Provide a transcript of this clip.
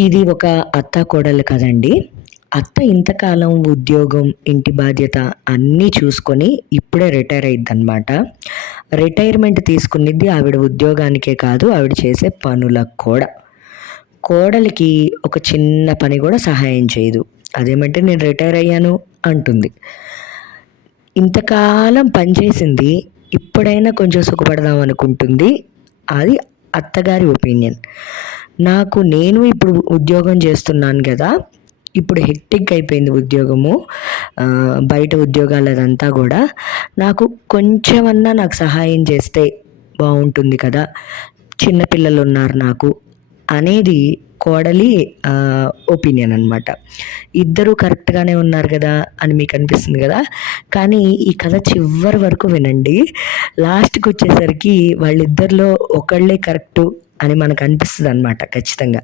ఇది ఒక అత్తాకోడళ్ళు కదండీ! అత్త ఇంతకాలం ఉద్యోగం, ఇంటి బాధ్యత అన్నీ చూసుకొని ఇప్పుడే రిటైర్ అయ్యిద్దనమాట. రిటైర్మెంట్ తీసుకునిద్ది ఆవిడ ఉద్యోగానికే కాదు, ఆవిడ చేసే పనులకు కూడా. కోడలికి ఒక చిన్న పని కూడా సహాయం చేయదు. అదేమంటే నేను రిటైర్ అయ్యాను అంటుంది. ఇంతకాలం పనిచేసింది, ఇప్పుడైనా కొంచెం సుఖపడదాం అనుకుంటుంది. అది అత్తగారి ఒపీనియన్. నేను ఇప్పుడు ఉద్యోగం చేస్తున్నాను కదా! ఇప్పుడు హెక్టిక్ అయిపోయింది ఉద్యోగము. బయట ఉద్యోగాలు అదంతా కూడా. కొంచెమన్నా నాకు సహాయం చేస్తే బావుంటుంది కదా! చిన్న పిల్లలున్నారు నాకు అనేది కోడలి ఒపీనియన్ అనమాట. ఇద్దరూ కరెక్ట్‌గానే ఉన్నారు కదా అని మీకు అనిపిస్తుంది కదా! కానీ ఈ కథ చివరి వరకు వినండి. లాస్ట్‌కొచ్చేసరికి వాళ్ళిద్దరిలో ఒకళ్ళే కరెక్టు అని మనకు అనిపిస్తదనమాట ఖచ్చితంగా.